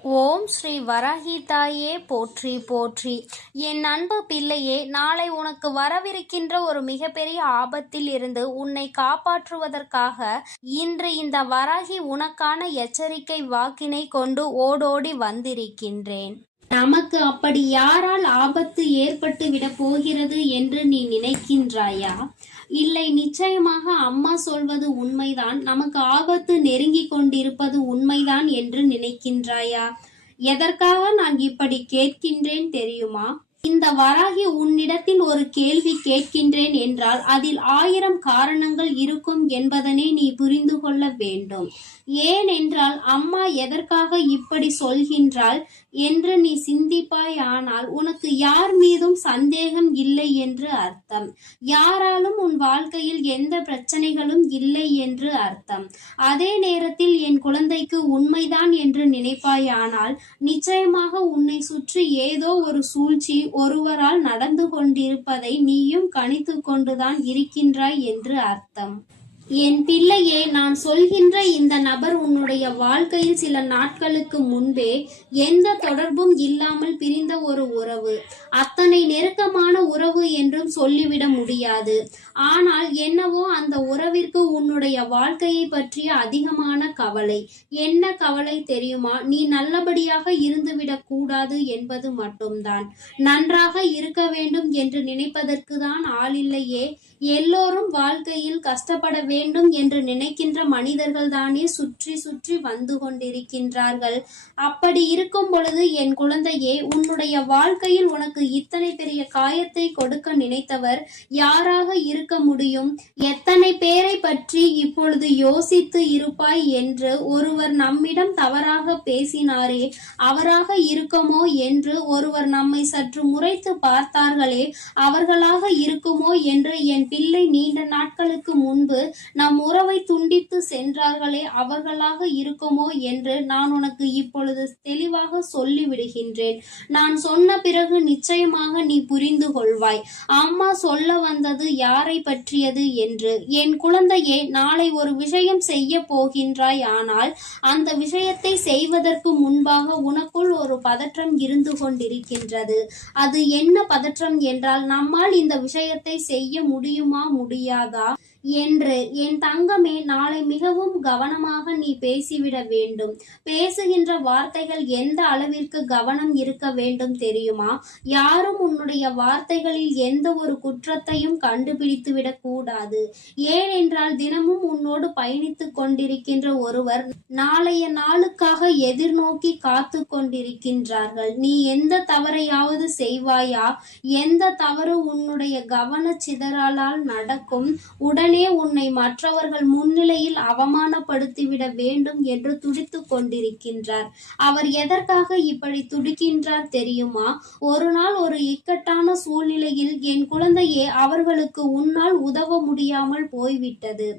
ஓம் ஸ்ரீ வராகி தாயே போற்றி போற்றி. என் அன்பு பிள்ளையே, நாளை உனக்கு வரவிருக்கின்ற ஒரு மிகப்பெரிய ஆபத்தில் இருந்து உன்னை காப்பாற்றுவதற்காக இன்று இந்த வராகி உனக்கான எச்சரிக்கை வாக்கினை கொண்டு ஓடோடி வந்திருக்கின்றேன். நமக்கு அப்படி யாரால் ஆபத்து ஏற்பட்டு விட போகிறது என்று நீ நினைக்கின்றாயா? இல்லை, நிச்சயமாக அம்மா சொல்வது உண்மைதான், நமக்கு ஆபத்து நெருங்கி கொண்டிருப்பது உண்மைதான் என்று நினைக்கின்றாயா? எதற்காக நான் இப்படி கேட்கின்றேன் தெரியுமா? இந்த வராகி உன்னிடத்தில் ஒரு கேள்வி கேட்கின்றேன் என்றால் அதில் 1000 காரணங்கள் இருக்கும் என்பதனை நீ புரிந்து கொள்ள வேண்டும். ஏனென்றால் அம்மா எதற்காக இப்படி சொல்கின்றாள் என்று நீ சிந்திப்பாய். ஆனால் உனக்கு யார் மீதும் சந்தேகம் இல்லை என்று அர்த்தம். யாராலும் உன் வாழ்க்கையில் எந்த பிரச்சனைகளும் இல்லை என்று அர்த்தம். அதே நேரத்தில் என் குழந்தைக்கு உண்மைதான் என்று நினைப்பாயானால் நிச்சயமாக உன்னை சுற்றி ஏதோ ஒரு சூழ்ச்சி ஒருவரால் நடந்து கொண்டிருப்பதை நீயும் கணித்து கொண்டுதான் இருக்கின்றாய் என்று அர்த்தம். என் பிள்ளையே, நான் சொல்கின்ற இந்த நபர் உன்னுடைய வாழ்க்கையில் சில நாட்களுக்கு முன்பே எந்த தொடர்பும் இல்லாமல் பிரிந்த ஒரு உறவு. அத்தனை நெருக்கமான உறவு என்றும் சொல்லிவிட முடியாது. ஆனால் என்னவோ அந்த உறவிற்கு உன்னுடைய வாழ்க்கையை பற்றிய அதிகமான கவலை. என்ன கவலை தெரியுமா? நீ நல்லபடியாக இருந்துவிடக் கூடாது என்பது மட்டும்தான். நன்றாக இருக்க வேண்டும் என்று நினைப்பதற்கு தான் ஆள் இல்லையே. எல்லோரும் வாழ்க்கையில் கஷ்டப்பட வேண்டும் என்று நினைக்கின்ற மனிதர்கள் தானே சுற்றி சுற்றி வந்து கொண்டிருக்கின்றார்கள். அப்படி இருக்கும் பொழுது என் குழந்தையே, உன்னுடைய வாழ்க்கையில் உனக்கு இத்தனை பெரிய காயத்தை கொடுக்க நினைத்தவர் யாராக இருக்க முடியும்? எத்தனை பேரை பற்றி இப்பொழுது யோசித்து இருப்பாய் என்று ஒருவர் நம்மிடம் தவறாக பேசினாரே, அவராக இருக்குமோ என்று ஒருவர் நம்மை சற்று முறைத்து பார்த்தார்களே, அவர்களாக இருக்குமோ என்று என் பிள்ளை நீண்ட நாட்களுக்கு முன்பு நம் உறவை துண்டித்து சென்றார்களே, அவர்களாக இருக்குமோ என்று நான் உனக்கு இப்பொழுது தெளிவாக சொல்லிவிடுகின்றேன். நான் சொன்ன பிறகு நிச்சயமாக நீ புரிந்து கொள்வாய் அம்மா சொல்ல வந்தது யாரை பற்றியது என்று. என் குழந்தையே, நாளை ஒரு விஷயம் செய்ய போகின்றாய். ஆனால் அந்த விஷயத்தை செய்வதற்கு முன்பாக உனக்குள் ஒரு பதற்றம் இருந்து கொண்டிருக்கின்றது. அது என்ன பதற்றம் என்றால், நம்மால் இந்த விஷயத்தை செய்ய முடியுமா முடியாதா என்று. என் தங்கமே, நாளை மிகவும் கவனமாக நீ பேசிவிட வேண்டும். பேசுகின்ற வார்த்தைகள் எந்த அளவிற்கு கவனம் இருக்க வேண்டும் தெரியுமா? யாரும் உன்னுடைய வார்த்தைகளில் எந்த ஒரு குற்றத்தையும் கண்டுபிடித்து விடக் கூடாது. ஏனென்றால் தினமும் உன்னோடு பயணித்துக் கொண்டிருக்கின்ற ஒருவர் நாளைய நாளுக்காக எதிர்நோக்கி காத்து கொண்டிருக்கின்றார்கள். நீ எந்த தவறையாவது செய்வாயா? எந்த தவறு உன்னுடைய கவன சிதறலால் நடக்கும், உடனே உன்னை மற்றவர்கள் முன்னிலையில் அவமானப்படுத்திவிட வேண்டும் என்று துடித்துக் கொண்டிருக்கின்றார். அவர் எதற்காக இப்படி துடிக்கின்றார் தெரியுமா? ஒரு நாள் ஒரு இக்கட்டான சூழ்நிலையில் என் குழந்தையே, அவர்களுக்கு உன்னால் உதவ முடியாமல் போய்விட்டது.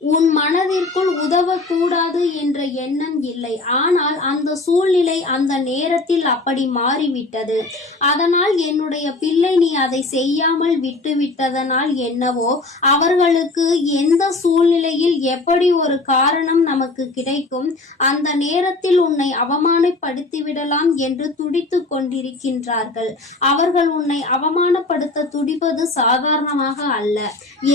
உன் மனதிற்குள் உதவக்கூடாது என்ற எண்ணம் இல்லை. ஆனால் அந்த சூழ்நிலை அந்த நேரத்தில் அப்படி மாறிவிட்டது. அதனால் என்னுடைய பிள்ளை, நீ அதை செய்யாமல் விட்டுவிட்டதனால் என்னவோ, அவர்களுக்கு எந்த சூழ்நிலையில் எப்படி ஒரு காரணம் நமக்கு கிடைக்கும், அந்த நேரத்தில் உன்னை அவமானப்படுத்திவிடலாம் என்று துடித்து கொண்டிருக்கின்றார்கள். அவர்கள் உன்னை அவமானப்படுத்த துடிப்பது சாதாரணமாக அல்ல.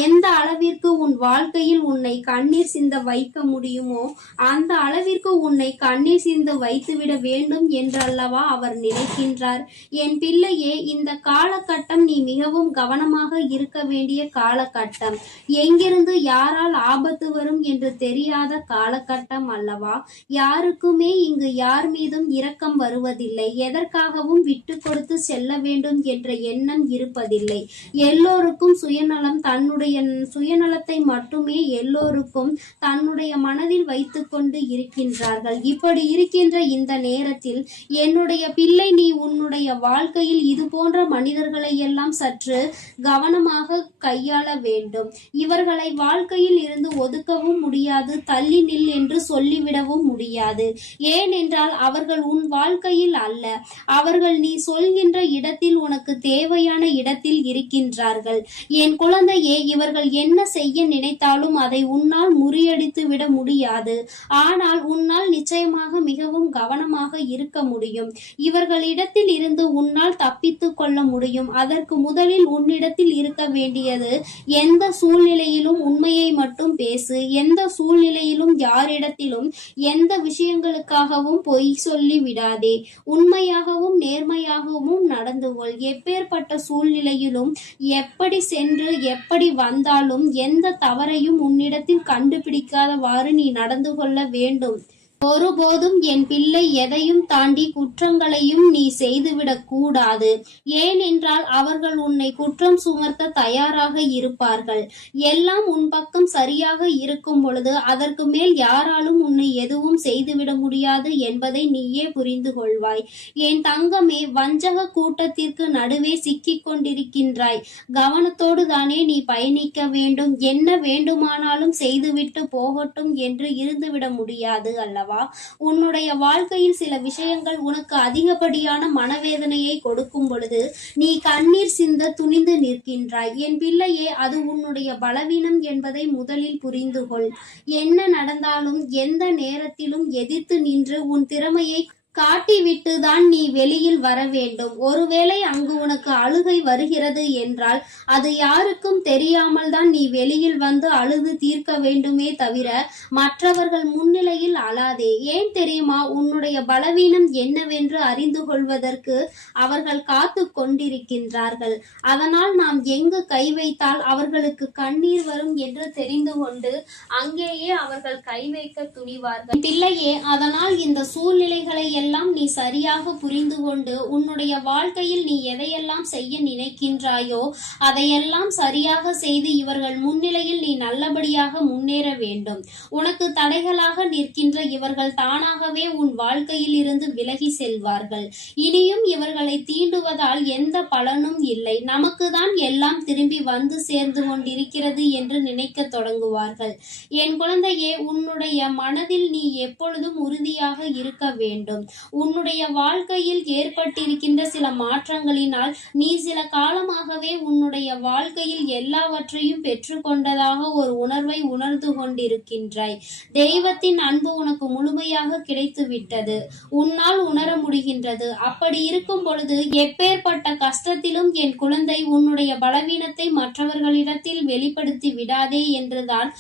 எந்த அளவிற்கு உன் வாழ்க்கையில் உன்னை கண்ணீர் சிந்த வைக்க முடியுமோ அந்த அளவிற்கு உன்னை கண்ணீர் சிந்த வைத்துவிட வேண்டும் என்றல்லவா அவர் நினைக்கின்றார். என் பிள்ளையே, இந்த காலகட்டம் நீ மிகவும் கவனமாக இருக்க வேண்டிய காலகட்டம். எங்கிருந்து யாரால் ஆபத்து வரும் என்று தெரியாத காலகட்டம் அல்லவா? யாருக்குமே இங்கு யார் மீதும் இரக்கம் வருவதில்லை. எதற்காகவும் விட்டு கொடுத்து செல்ல வேண்டும் என்ற எண்ணம் இருப்பதில்லை. எல்லோருக்கும் சுயநலம், தன்னுடைய சுயநலத்தை மட்டுமே எல்லோருக்கும் தன்னுடைய மனதில் வைத்துக் கொண்டு இருக்கின்றார்கள். இப்படி இருக்கின்ற இந்த நேரத்தில் என்னுடைய பிள்ளை, நீ உன்னுடைய வாழ்க்கையில் இது போன்ற மனிதர்களை எல்லாம் சற்று கவனமாக கையாள வேண்டும். இவர்களை வாழ்க்கையில் இருந்து ஒதுக்கவும் முடியாது, தள்ளி நில் என்று சொல்லிவிடவும் முடியாது. ஏனென்றால் அவர்கள் உன் வாழ்க்கையில் அல்ல. அவர்கள் நீ சொல்கின்ற இடத்தில், உனக்கு தேவையான இடத்தில் இருக்கின்றார்கள். என் குழந்தையே, இவர்கள் என்ன செய்ய நினைத்தாலும் அதை உன்னால் முறியடித்து விட முடியாது. ஆனால் உன்னால் நிச்சயமாக மிகவும் கவனமாக இருக்க முடியும். இவர்களிடத்தில் இருந்து உன்னால் தப்பித்து கொள்ள முடியும். அதற்கு முதலில் உன்னிடத்தில் இருக்க வேண்டியது, எந்த சூழ்நிலையிலும் உண்மையை மட்டும் பேசு. எந்த சூழ்நிலையிலும் யாரிடத்திலும் எந்த விஷயங்களுக்காகவும் பொய் சொல்லி விடாதே. உண்மையாகவும் நேர்மையாகவும் நடந்து கொள். எப்பேற்பட்ட சூழ்நிலையிலும் எப்படி சென்று எப்படி வந்தாலும் எந்த தவறையும் உன்னிடத்தில் கண்டுபிடிக்காதவாறு நீ நடந்து கொள்ள வேண்டும். ஒருபோதும் என் பிள்ளை எதையும் தாண்டி குற்றங்களையும் நீ செய்துவிடக் கூடாது. ஏனென்றால் அவர்கள் உன்னை குற்றம் சுமத்த தயாராக இருப்பார்கள். எல்லாம் உன் பக்கம் சரியாக இருக்கும் பொழுது அதற்கு மேல் யாராலும் உன்னை எதுவும் செய்துவிட முடியாது என்பதை நீயே புரிந்து கொள்வாய். என் தங்கமே, வஞ்சக கூட்டத்திற்கு நடுவே சிக்கிக் கொண்டிருக்கின்றாய். கவனத்தோடு தானே நீ பயணிக்க வேண்டும். என்ன வேண்டுமானாலும் செய்துவிட்டு போகட்டும் என்று இருந்துவிட முடியாது அல்லவா? உன்னுடைய வாழ்க்கையில் சில விஷயங்கள் உனக்கு அதிகப்படியான மனவேதனையை கொடுக்கும் பொழுது நீ கண்ணீர் சிந்த துணிந்து நிற்கின்றாய். என் பிள்ளையே, அது உன்னுடைய பலவீனம் என்பதை முதலில் புரிந்து கொள். என்ன நடந்தாலும் எந்த நேரத்திலும் எதிர்த்து நின்று உன் திறமையை காட்டிவிட்டுதான் நீ வெளியில் வர வேண்டும். ஒருவேளை அங்கு உனக்கு அழுகை வருகிறது என்றால் அது யாருக்கும் தெரியாமல் தான் நீ வெளியில் வந்து அழுது தீர்க்க வேண்டுமே தவிர மற்றவர்கள் முன்னிலையில் அழாதே. ஏன் தெரியுமா? உன்னுடைய பலவீனம் என்னவென்று அறிந்து கொள்வதற்கு அவர்கள் காத்து கொண்டிருக்கின்றார்கள். அதனால் நாம் எங்கு கை வைத்தால் அவர்களுக்கு கண்ணீர் வரும் என்று தெரிந்து கொண்டு அங்கேயே அவர்கள் கை வைக்க துணிவார்கள். பிள்ளையே, அதனால் இந்த சூழ்நிலைகளை எல்லாம் நீ சரியாக புரிந்து கொண்டு உன்னுடைய வாழ்க்கையில் நீ எதையெல்லாம் செய்ய நினைக்கின்றாயோ அதையெல்லாம் சரியாக செய்து இவர்கள் முன்னிலையில் நீ நல்லபடியாக முன்னேற வேண்டும். உனக்கு தடைகளாக நிற்கின்ற இவர்கள் தானாகவே உன் வாழ்க்கையில் இருந்து விலகி செல்வார்கள். இனியும் இவர்களை தீண்டுவதால் எந்த பலனும் இல்லை. நமக்கு தான் எல்லாம் திரும்பி வந்து சேர்ந்து கொண்டிருக்கிறது என்று நினைக்க தொடங்குவார்கள். என் குழந்தையே, உன்னுடைய மனதில் நீ எப்பொழுதும் உறுதியாக இருக்க வேண்டும். உன்னுடைய வாழ்க்கையில் ஏற்பட்டிருக்கின்ற சில மாற்றங்களினால் நீ சில காலமாகவே உன்னுடைய வாழ்க்கையில் எல்லாவற்றையும் பெற்றுக்கொண்டதாக ஒரு உணர்வை உணர்ந்து கொண்டிருக்கின்றாய். தெய்வத்தின் அன்பு உனக்கு முழுமையாக கிடைத்து விட்டது. உன்னால் உணர முடிகின்றது. அப்படி இருக்கும் பொழுது எப்பேற்பட்ட கஷ்டத்திலும் என் குழந்தை, உன்னுடைய பலவீனத்தை மற்றவர்களிடத்தில் வெளிப்படுத்தி விடாதே என்றுதான்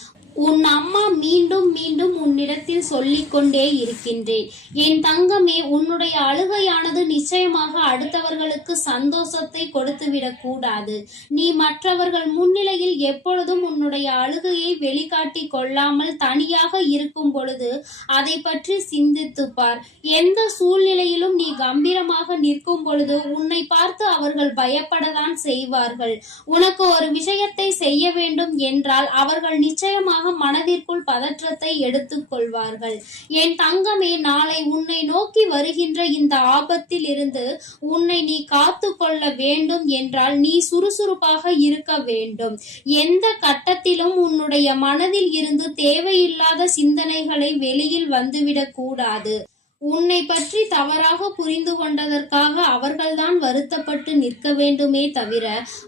உன் அம்மா மீண்டும் மீண்டும் உன்னிடத்தில் சொல்லிக் கொண்டே இருக்கின்றேன். என் தங்கமே, உன்னுடைய அழுகையானது நிச்சயமாக அடுத்தவர்களுக்கு சந்தோஷத்தை கொடுத்துவிடக் கூடாது. நீ மற்றவர்கள் முன்னிலையில் எப்பொழுதும் உன்னுடைய அழுகையை வெளிக்காட்டி கொள்ளாமல் தனியாக இருக்கும் பொழுது அதை பற்றி சிந்தித்து பார். எந்த சூழ்நிலையிலும் நீ கம்பீரமாக நிற்கும் பொழுது உன்னை பார்த்து அவர்கள் பயப்படத்தான் செய்வார்கள். உனக்கு ஒரு விஷயத்தை செய்ய வேண்டும் என்றால் அவர்கள் நிச்சயமாக மனதிற்குள் பதற்றத்தை எடுத்துக் கொள்வார்கள். என் தங்கமே, நாளை உன்னை நோக்கி வருகின்ற இந்த ஆபத்தில் இருந்து உன்னை நீ காத்து கொள்ள வேண்டும் என்றால் நீ சுறுசுறுப்பாக இருக்க வேண்டும். எந்த கட்டத்திலும் உன்னுடைய மனதில் இருந்து தேவையில்லாத சிந்தனைகளை வெளியில் வந்துவிடக் கூடாது. உன்னை பற்றி தவறாக புரிந்து கொண்டதற்காக அவர்கள்தான் வருத்தப்பட்டு நிற்க வேண்டுமே தவிர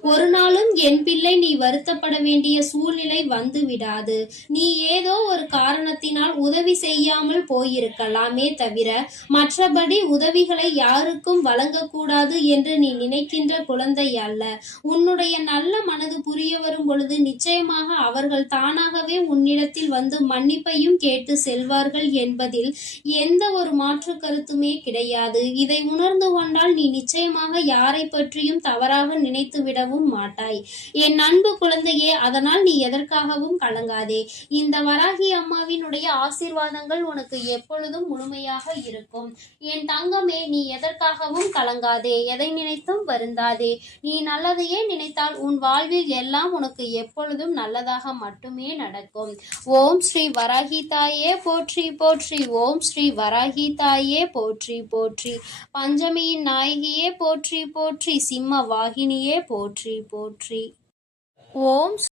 ஒரு நாளும் என் பிள்ளை நீ வருத்தப்பட வேண்டிய சூழ்நிலை வந்து விடாது. நீ ஏதோ ஒரு காரணத்தினால் உதவி செய்யாமல் போயிருக்கலாமே தவிர மற்றபடி உதவிகளை யாருக்கும் வழங்கக்கூடாது என்று நீ நினைக்கின்ற குழந்தை அல்ல. உன்னுடைய நல்ல மனது புரிய வரும் பொழுது நிச்சயமாக அவர்கள் தானாகவே உன்னிடத்தில் வந்து மன்னிப்பையும் கேட்டு செல்வார்கள் என்பதில் எந்த ஒரு மாற்று கருத்துமே கிடையாது. இதை உணர்ந்து கொண்டால் நீ நிச்சயமாக யாரை பற்றியும் தவறாக நினைத்து விடவும் மாட்டாய். என் அன்பு குழந்தையே, அதனால் நீ எதற்காகவும் கலங்காதே. இந்த வராகி அம்மாவினுடைய ஆசீர்வாதங்கள் உனக்கு எப்பொழுதும் முழுமையாக இருக்கும். என் தங்கமே, நீ எதற்காகவும் கலங்காதே. எதை நினைத்தும் வருந்தாதே. நீ நல்லதையே நினைத்தால் உன் வாழ்வில் எல்லாம் உனக்கு எப்பொழுதும் நல்லதாக மட்டுமே நடக்கும். ஓம் ஸ்ரீ வராகி தாயே போற்றி போற்றி. ஓம் ஸ்ரீ வராகி தாயே போற்றி போற்றி. பஞ்சமியின் நாயகியே போற்றி போற்றி. சிம்ம வாகினியே போற்றி போற்றி. ஓம்